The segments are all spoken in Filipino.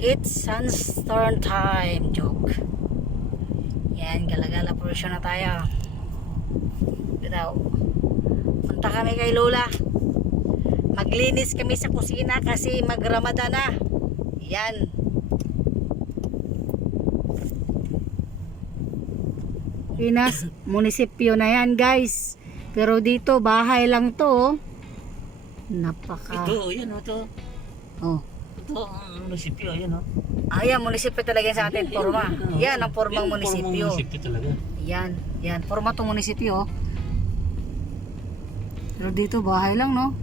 It's sunstorm time. Joke. Yan, gala-gala portion na tayo. Bitaw. Punta kami kay Lola. Maglinis kami sa kusina kasi magramada na. Yan. Pinas, munisipyo na yan guys. Pero dito, bahay lang to. oh. Napaka... Ito, yan o, ito. Oh. Ito, ang munisipyo, yan o. Ayan, munisipyo talaga yan sa atin, forma. Yan ang formang Yan, munisipyo. Formang munisipyo talaga. Yan, yan. Forma tong munisipyo. oh. Pero dito, bahay lang, no?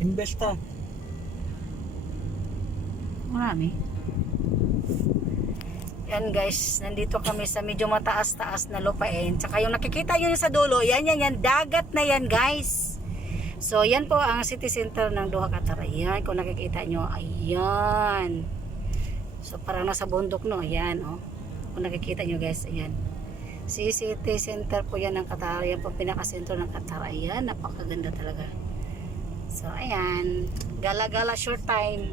Investa. Marami. Yan guys, nandito kami sa medyo mataas-taas na lupain. Tsaka yung nakikita nyo sa dulo, yan yan yan, dagat na yan guys. So yan po ang city center ng Doha Qatar. Ayan, kung nakikita nyo, ayan. So parang nasa bundok no, ayan oh. Kung nakikita nyo guys, ayan. Si city center po yan ng Qatar. Yan po pinakasentro ng Qatar. Ayan, napakaganda talaga. So ayan, gala-gala short time.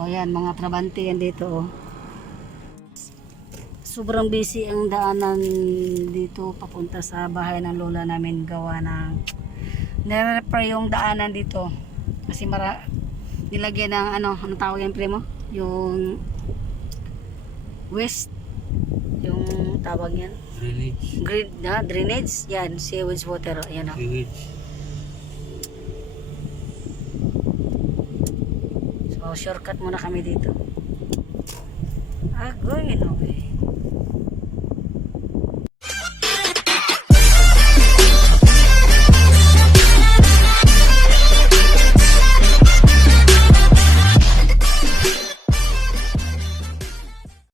O yan, mga trabante yan dito. Oh. Sobrang busy ang daanan dito papunta sa bahay ng lola namin gawa ng nire-repair yung daanan dito. Kasi mara nilagyan ng ano, ano tawag yan primo? Yung west yung tawag yan Drainage. grid na drainage yan sewage water yan oh. Sewage. so shortcut muna kami dito agoy no eh